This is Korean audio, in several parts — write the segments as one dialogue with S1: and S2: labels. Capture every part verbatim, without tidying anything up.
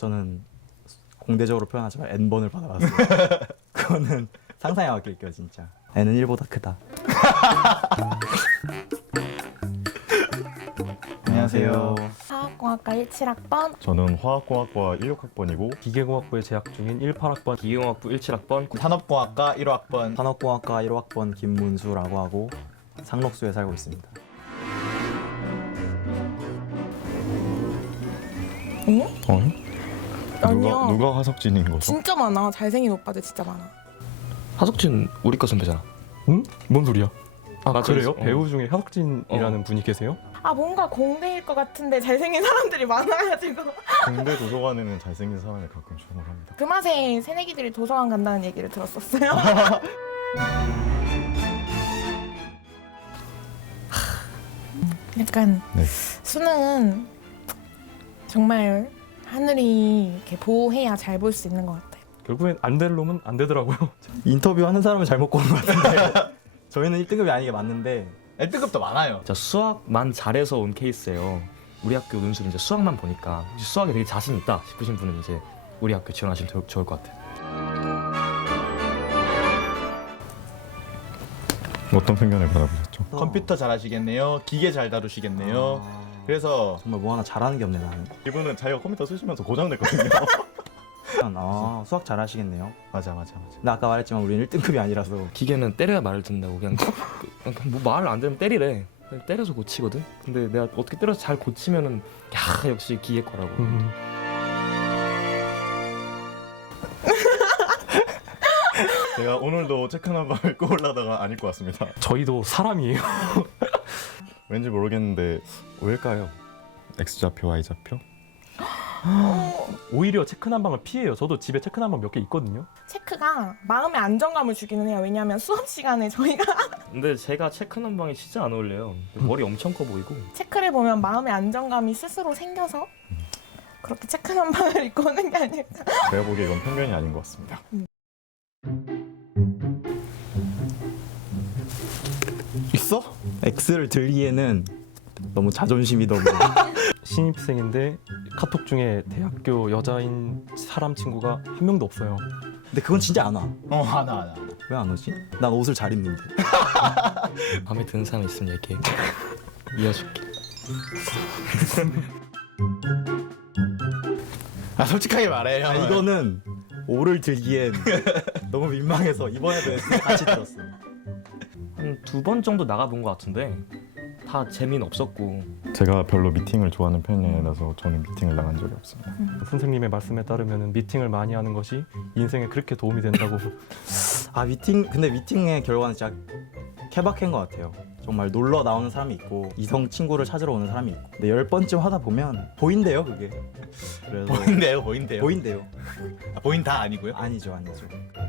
S1: 저는 공대적으로 표현하자면 N번을 받아봤어요. 그거는 상상에 맡길게요 진짜. N은 일보다 크다. 안녕하세요.
S2: 화학공학과 십칠 학번
S3: 저는 화학공학과 십육 학번이고
S4: 기계공학부에 재학 중인 십팔 학번 기계공학부 십칠 학번
S5: 산업공학과 일 학번
S1: 산업공학과 일 학번 김문수라고 하고 상록수에 살고 있습니다.
S2: 응?
S3: 어?
S2: 아니요.
S3: 누가, 누가 하석진인 거죠?
S2: 진짜 많아. 잘생긴 오빠들 진짜 많아.
S6: 하석진 우리 과 선배잖아.
S4: 응? 뭔 소리야? 아
S6: 맞아,
S4: 그래요?
S6: 어.
S4: 배우 중에 하석진이라는
S6: 어.
S4: 분이 계세요?
S2: 아 뭔가 공대일 것 같은데 잘생긴 사람들이 많아가지고
S3: 공대 도서관에는 잘생긴 사람이 가끔 출몰합니다.
S2: 그 맛에 새내기들이 도서관 간다는 얘기를 들었었어요. 약간
S3: 네.
S2: 수능은 정말 하늘이 이렇게 보호해야 잘 볼 수 있는 것 같아요.
S4: 결국엔 안 될 놈은 안 되더라고요.
S1: 인터뷰하는 사람을 잘못 고른 것 같은데 저희는 일 등급이 아닌 게 맞는데
S5: 일 등급도 많아요.
S6: 저 수학만 잘해서 온 케이스예요. 우리 학교 논술은 이제 수학만 보니까 혹시 수학에 되게 자신 있다 싶으신 분은 이제 우리 학교 지원하시면 더, 좋을 것 같아요.
S3: 어떤 편견을 받아보셨죠?
S5: 컴퓨터 잘하시겠네요. 기계 잘 다루시겠네요.
S1: 아,
S5: 그래서
S1: 정말 뭐 하나 잘하는 게 없네 나는.
S3: 이분은 자기가 컴퓨터 쓰시면서 고장냈거든요.
S1: 아 수학 잘하시겠네요.
S3: 맞아 맞아 맞아.
S1: 근데 아까 말했지만 우리는 일 등급이 아니라서
S6: 기계는 때려야 말을 듣는다고 그냥, 그냥 뭐 말을 안 들으면 때리래. 그냥 때려서 고치거든. 근데 내가 어떻게 때려서 잘 고치면은 야 역시 기계 거라고.
S4: 음.
S3: 제가 오늘도 체크 한방을 꼽으려다가 안 입고 왔습니다.
S4: 저희도 사람이에요.
S3: 왠지 모르겠는데 왜일까요? X좌표, Y좌표?
S4: 오히려 체크 난방을 피해요. 저도 집에 체크 난방 몇 개 있거든요.
S2: 체크가 마음의 안정감을 주기는 해요. 왜냐하면 수업 시간에 저희가
S6: 근데 제가 체크 난방이 진짜 안 어울려요. 머리 엄청 커 보이고.
S2: 체크를 보면 마음의 안정감이 스스로 생겨서 그렇게 체크 난방을 입고 오는 게 아닐까.
S3: 제가 보기에 이건 편견이 아닌 것 같습니다.
S5: 있어?
S1: X를 들기에는 너무 자존심이 너무
S4: 신입생인데 카톡 중에 대학교 여자인 사람 친구가 한 명도 없어요.
S1: 근데 그건 진짜 안 와.
S5: 어 하나 하나.
S1: 왜 안 오지? 난 옷을 잘 입는데.
S6: 마음에 드는 사람 있으면 얘기해. 이어줄게.
S5: 아 솔직하게 말해.
S1: 아,
S5: 형.
S1: 이거는 오를 들기엔 너무 민망해서 이번에도 X 같이 들었어.
S6: 한 두 번 정도 나가본 것 같은데 다 재미는 없었고.
S3: 제가 별로 미팅을 좋아하는 편이 아니라서 저는 미팅을 나간 적이 없습니다.
S4: 선생님의 말씀에 따르면 미팅을 많이 하는 것이 인생에 그렇게 도움이 된다고.
S1: 아 미팅 근데 미팅의 결과는 진짜 케바케인 것 같아요. 정말 놀러 나오는 사람이 있고 이성 친구를 찾으러 오는 사람이 있고. 근데 열 번쯤 하다 보면 보인대요 그게. 그래서
S5: 보인대요, 보인대요.
S1: 보인대요.
S5: 아, 보인다 아니고요.
S1: 아니죠 아니죠.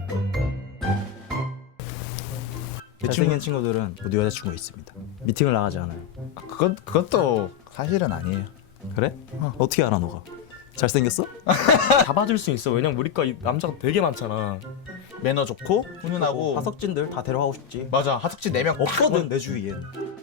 S1: 잘생긴 친구들은 모두 여자친구 있습니다. 미팅을 나가지 않아요.
S5: 그건 그것도 사실은 아니에요.
S1: 그래? 어떻게 알아 너가? 잘생겼어?
S6: 잡아줄 수 있어. 왜냐면 우리과 이 남자가 되게 많잖아.
S5: 매너 좋고 훈훈하고.
S1: 하석진들 다 데려가고 싶지.
S5: 맞아. 하석진 네 명
S1: 없거든 내 주위엔.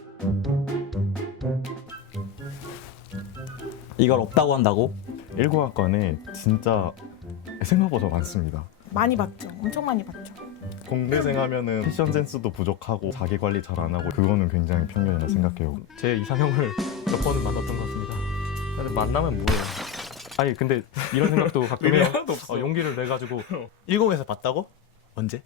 S1: 이걸 없다고 한다고?
S3: 일공학과는 진짜 생각보다 많습니다.
S2: 많이 봤죠. 엄청 많이 봤죠.
S3: 공대생 하면은 패션 센스도 부족하고 자기 관리 잘 안 하고 그거는 굉장히 편견이라 생각해요.
S4: 제 이상형을 몇 번은 만났던 것 같습니다.
S6: 근데 만나면 뭐해?
S4: 아니 근데 이런 생각도 가끔
S3: 의미
S4: 해요.
S3: 하나도 없어.
S4: 어, 용기를 내 가지고
S5: 일공에서 봤다고? 언제?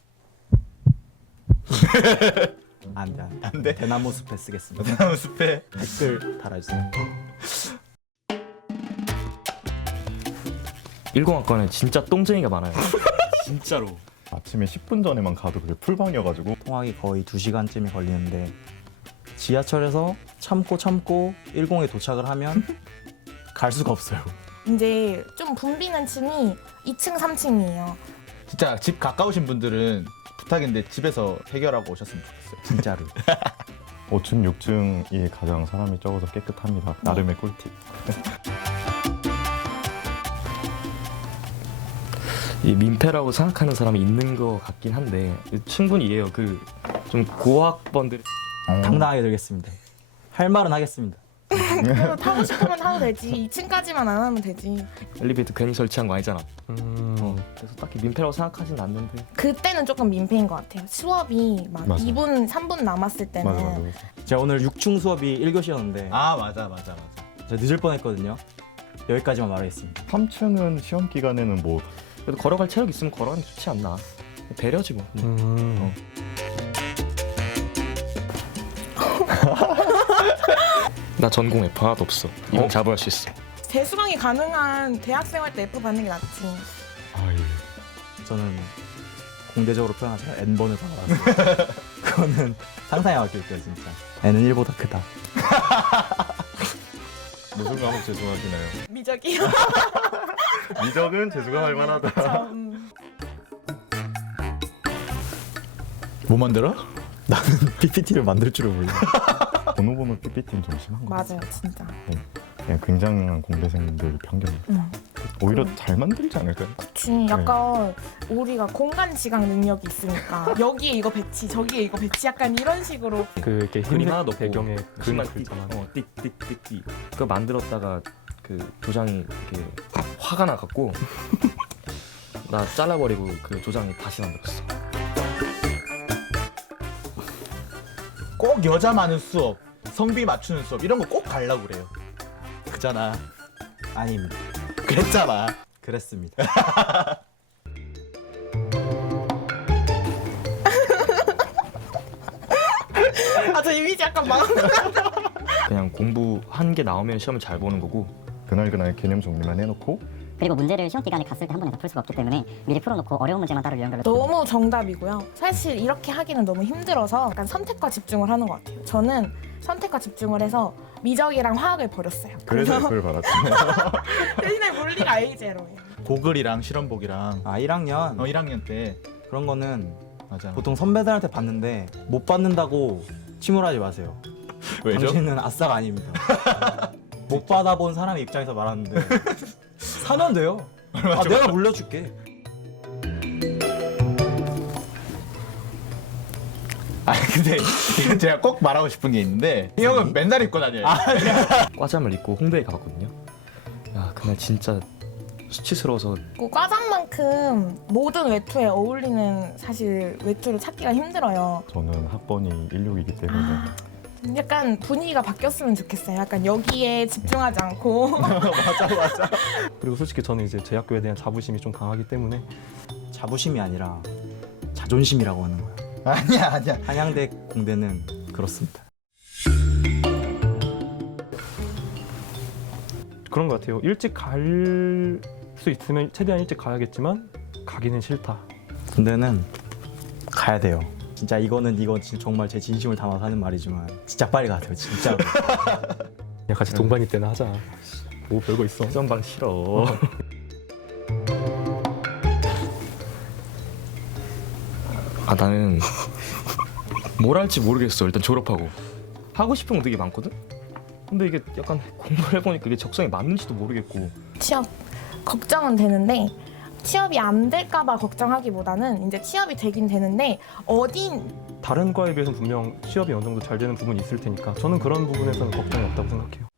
S1: 안돼 안돼.
S5: 안 돼.
S1: 대나무 숲에 쓰겠습니다.
S5: 다음 숲에
S1: 댓글 달아주세요.
S6: 일공학과는 진짜 똥쟁이가 많아요. 진짜로.
S3: 아침에 십 분 전에만 가도 그게 풀방이어가지고
S1: 통학이 거의 두 시간쯤이 걸리는데 지하철에서 참고 참고 일공에 도착을 하면 갈 수가 없어요.
S2: 이제 좀 붐비는 층이 이 층, 삼 층이에요.
S5: 진짜 집 가까우신 분들은 부탁인데 집에서 해결하고 오셨으면 좋겠어요.
S1: 진짜로.
S3: 오 층, 육 층이 가장 사람이 적어서 깨끗합니다. 나름의 꿀팁.
S6: 이 민폐라고 생각하는 사람이 있는 것 같긴 한데 충분히 이해요. 그 좀 고학번들
S1: 당당하게 들겠습니다. 할 말은 하겠습니다.
S2: 그래서 타고 싶으면 타도 되지. 이 층까지만 안 하면 되지.
S6: 엘리베이터 괜히 설치한 거 아니잖아.
S4: 음,
S6: 어, 그래서 딱히 민폐라고 생각하진 않는데.
S2: 그때는 조금 민폐인 것 같아요. 수업이 막
S3: 맞아.
S2: 이 분, 삼 분 남았을 때는
S3: 맞아 맞아.
S1: 제가 오늘 육 충 수업이 일 교시였는데
S5: 아 맞아 맞아 맞아.
S1: 제가 늦을 뻔했거든요. 여기까지만 말하겠습니다.
S3: 삼 층은 시험 기간에는 뭐
S6: 그래도 걸어갈 체력 있으면 걸어가는 게 좋지 않나. 배려지 뭐.
S4: 음.
S6: 나 전공 F 하나도 없어. 이건
S4: 어?
S6: 자부할 수 있어.
S2: 재수강이 가능한 대학생 할 때 F 받는 게 낫지.
S3: 아이
S1: 저는 공대적으로 표현하자면 N번을 받아왔어요. 그거는 상상에 맡길게요 진짜. N은 일보다 크다.
S3: 무슨 과목 재수하시나요?
S2: 미적이요.
S3: 미적은 재수가 할 만하다.
S2: 참.
S5: 뭐 만들어?
S1: 피피티를 만들 줄을 몰라.
S3: 번호 보면 피피티는 좀 심한 거.
S2: 맞아요, 진짜.
S3: 그냥 굉장한 공대생들 편견.
S2: 응.
S3: 오히려 잘 만들지 않을까요?
S2: 그치, 약간 우리가 공간 지각 능력이 있으니까 여기에 이거 배치, 저기에 이거 배치 약간 이런 식으로.
S4: 그 이렇게
S6: 그림
S4: 흰색
S6: 하나 넣고
S4: 배경에 그림
S6: 심한
S4: 글자만.
S6: 어, 띡띡띡띡. 그거 만들었다가 그 도장이 이렇게 화가 나갖고 나 잘라버리고 그 도장이 다시 만들었어.
S5: 꼭 여자 많은 수업, 성비 맞추는 수업 이런 거 꼭 가려고 그래요. 그잖아.
S1: 아닙니다.
S5: 그랬잖아.
S1: 그랬습니다.
S2: 아, 저 이미지 약간 망한 거.
S6: 그냥 공부한 게 나오면 시험을 잘 보는 거고.
S3: 그날 그날 개념 정리만 해놓고
S7: 그리고 문제를 시험 기간에 갔을 때 한 번에 다 풀 수가 없기 때문에 미리 풀어놓고 어려운 문제만 따로 유형별로
S2: 너무 정답이고요. 사실 이렇게 하기는 너무 힘들어서 약간 선택과 집중을 하는 것 같아요. 저는 선택과 집중을 해서 미적이랑 화학을 버렸어요.
S3: 그래서
S2: 그래서
S3: F를 받았지.
S2: 대신에 물리가 에이제로예요.
S5: 고글이랑 실험복이랑
S1: 아 일 학년
S5: 어 일 학년 때
S1: 그런 거는
S5: 맞아.
S1: 보통 선배들한테 받는데 못 받는다고 침울하지 마세요.
S5: 왜죠?
S1: 당신은 아싸가 아닙니다. 못 받아본 사람의 입장에서 말하는데 사면 돼요. 아 내가 물려줄게.
S5: 아 근데 이건 제가 꼭 말하고 싶은 게 있는데 이 형은 맨날 입고 다녀요.
S6: 과잠을 입고 홍대에 가봤거든요. 야 그날 진짜 수치스러워서
S2: 그 과장만큼 모든 외투에 어울리는 사실 외투를 찾기가 힘들어요.
S3: 저는 학번이 일육이기 때문에
S2: 약간 분위기가 바뀌었으면 좋겠어요. 약간 여기에 집중하지 않고
S4: 그리고 솔직히 저는 이제 제 학교에 대한 자부심이 좀 강하기 때문에
S1: 자부심이 아니라 자존심이라고 하는 거예요.
S5: 아니야 아니야.
S1: 한양대 공대는 그렇습니다.
S4: 그런 것 같아요. 일찍 갈 수 있으면 최대한 일찍 가야겠지만 가기는 싫다.
S1: 군대는 가야 돼요. 진짜 이거는 이건 진짜 정말 제 진심을 담아서 하는 말이지만 진짜 빨리 가세요. 진짜로.
S4: 그냥 같이 동반이 때나 하자. 뭐 별거 있어.
S6: 시험방 싫어. 아 나는 뭘 할지 모르겠어. 일단 졸업하고 하고 싶은 거 되게 많거든. 근데 이게 약간 공부를 해보니까 이게 적성에 맞는지도 모르겠고.
S2: 취업 걱정은 되는데 취업이 안 될까봐 걱정하기보다는 이제 취업이 되긴 되는데 어딘
S4: 다른 과에 비해서는 분명 취업이 어느 정도 잘 되는 부분이 있을 테니까 저는 그런 부분에서는 걱정이 없다고 생각해요.